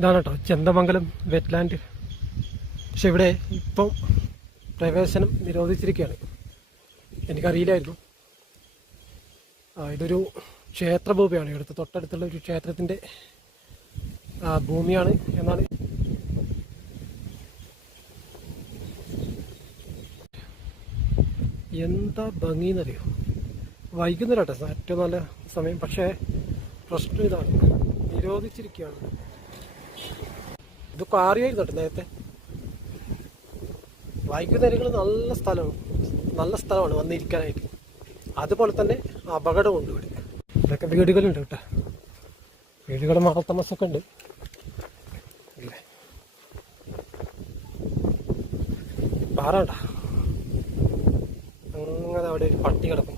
ഇതാണ് കേട്ടോ ചെന്ദമംഗലം വെറ്റ്ലാൻഡ്. പക്ഷെ ഇവിടെ ഇപ്പം പ്രവേശനം നിരോധിച്ചിരിക്കുകയാണ്. എനിക്കറിയില്ലായിരുന്നു. ഇതൊരു ക്ഷേത്രഭൂമിയാണ്. ഇവിടുത്തെ തൊട്ടടുത്തുള്ള ഒരു ക്ഷേത്രത്തിൻ്റെ ഭൂമിയാണ് എന്നാണ്. എന്താ ഭംഗിന്നറിയോ. വൈകുന്നേരം കേട്ടോ ഏറ്റവും നല്ല സമയം. പക്ഷേ പ്രശ്നം ഇതാണ്, നിരോധിച്ചിരിക്കുകയാണ്. ഇതൊക്കെ അറിയായിരുന്നു കേട്ടോ നേരത്തെ. വൈകുന്നേരങ്ങൾ നല്ല സ്ഥലമാണ് വന്നിരിക്കാനായിട്ട്. അതുപോലെ തന്നെ അപകടമുണ്ട് ഇവിടെ. ഇതൊക്കെ വീടുകളുണ്ട് കേട്ടോ. വീടുകൾ മാളത്തമസൊക്കെ ഉണ്ട്. പാറണ്ട അങ്ങനെ അവിടെ ഒരു പട്ടി കിടക്കും.